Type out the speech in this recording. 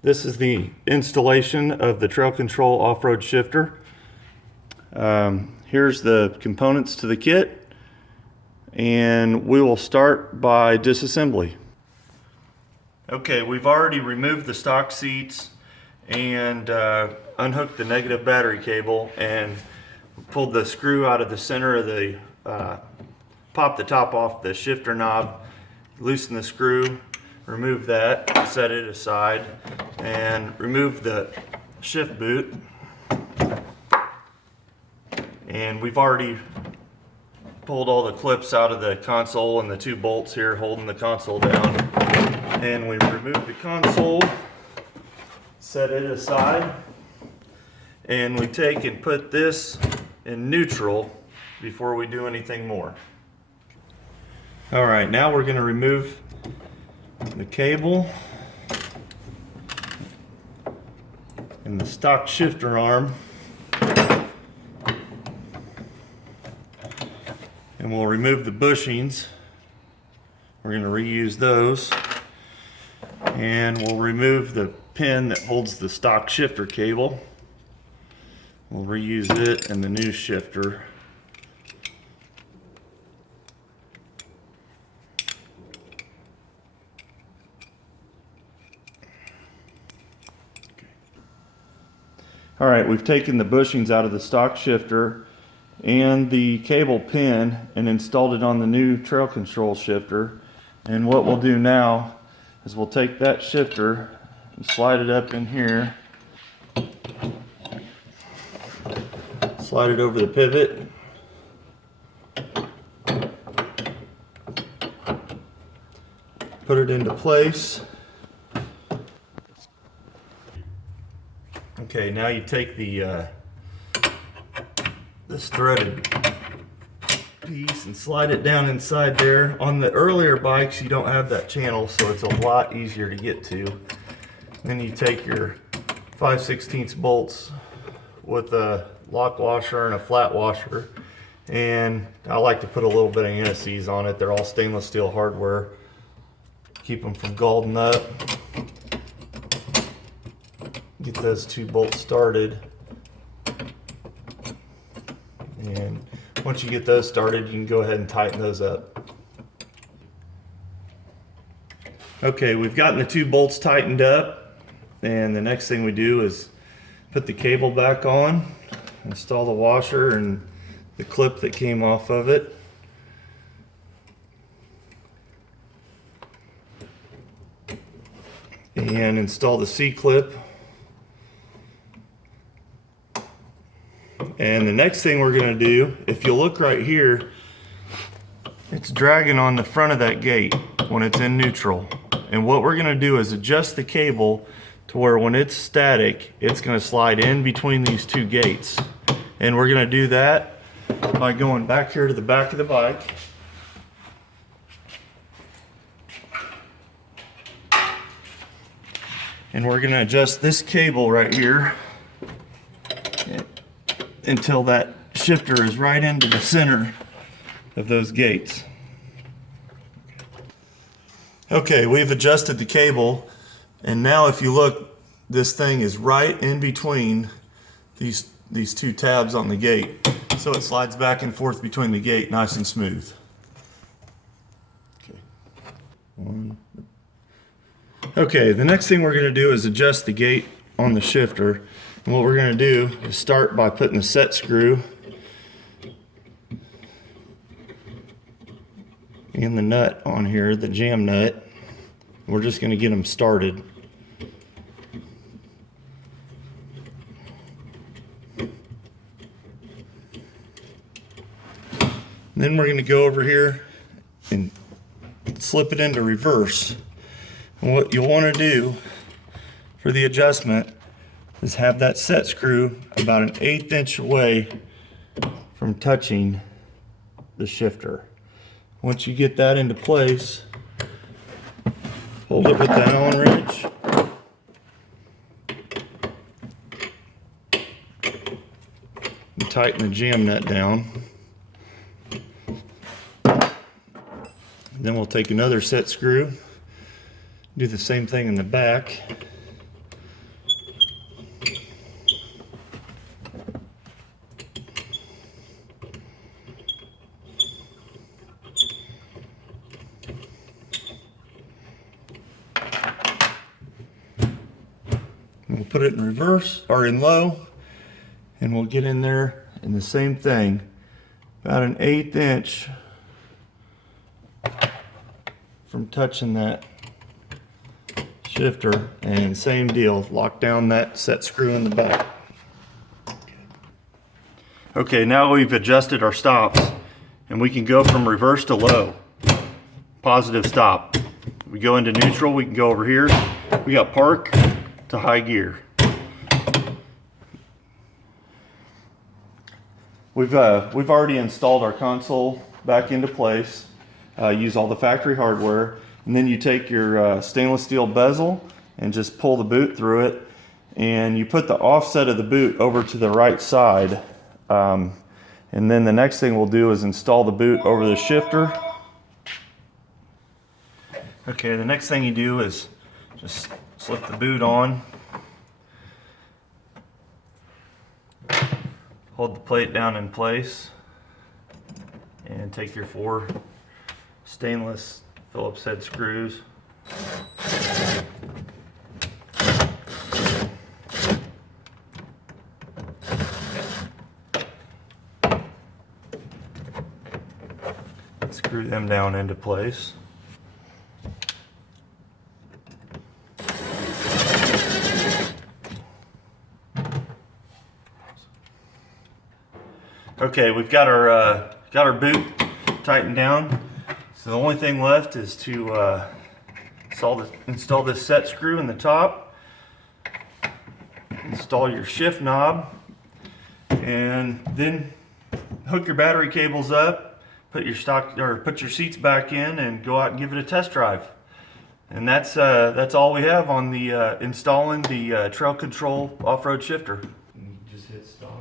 This is the installation of the trail control off-road shifter. Here's the components to the kit, and we will start by disassembly. Okay, we've already removed the stock seats and unhooked the negative battery cable and pulled the screw out of the center of the, popped the top off the shifter knob, loosened the screw, remove that, set it aside, and remove the shift boot. And we've already pulled all the clips out of the console and the two bolts here holding the console down. And we removed the console, set it aside, and we take and put this in neutral before we do anything more. Alright, now we're going to remove the cable and the stock shifter arm, and we'll remove the bushings. We're going to reuse those, and we'll remove the pin that holds the stock shifter cable. We'll reuse it in the new shifter. Alright, we've taken the bushings out of the stock shifter and the cable pin and installed it on the new trail control shifter. And what we'll do now is we'll take that shifter and slide it up in here, slide it over the pivot, put it into place. Okay, now you take this threaded piece and slide it down inside there. On the earlier bikes you don't have that channel, so it's a lot easier to get to. Then you take your 5/16 bolts with a lock washer and a flat washer, and I like to put a little bit of anti-seize on it. They're all stainless steel hardware, keep them from galding up. Get those two bolts started, and once you get those started you can go ahead and tighten those up. Okay, we've gotten the two bolts tightened up, and the next thing we do is put the cable back on, install the washer and the clip that came off of it. And install the C-clip. And the next thing we're going to do, if you look right here, it's dragging on the front of that gate when it's in neutral. And what we're going to do is adjust the cable to where when it's static, it's going to slide in between these two gates. And we're going to do that by going back here to the back of the bike. And we're going to adjust this cable right here until that shifter is right into the center of those gates. Okay, we've adjusted the cable, and now if you look, this thing is right in between these two tabs on the gate, so it slides back and forth between the gate nice and smooth. Okay, the next thing we're going to do is adjust the gate on the shifter. And what we're going to do is start by putting the set screw and the nut on here, the jam nut. We're just going to get them started. Then we're going to go over here and slip it into reverse. And what you'll want to do for the adjustment is have that set screw about an 1/8 inch away from touching the shifter. Once you get that into place, hold it with the Allen wrench. And tighten the jam nut down. Then we'll take another set screw, do the same thing in the back. We'll put it in reverse or in low, and we'll get in there and the same thing, about an 1/8 inch from touching that shifter, and same deal, lock down that set screw in the back. Okay, now we've adjusted our stops and we can go from reverse to low. Positive stop. We go into neutral, we can go over here. We got park to high gear. We've already installed our console back into place. Use all the factory hardware, and then you take your stainless steel bezel and just pull the boot through it, and you put the offset of the boot over to the right side. And then the next thing we'll do is install the boot over the shifter. Okay, the next thing you do is just slip the boot on. Hold the plate down in place and take your 4 stainless Phillips head screws. Screw them down into place. Okay, we've got our boot tightened down. So the only thing left is to install this set screw in the top. Install your shift knob, and then hook your battery cables up. Put your seats back in, and go out and give it a test drive. And that's all we have on the installing the trail control off-road shifter. You just hit stop.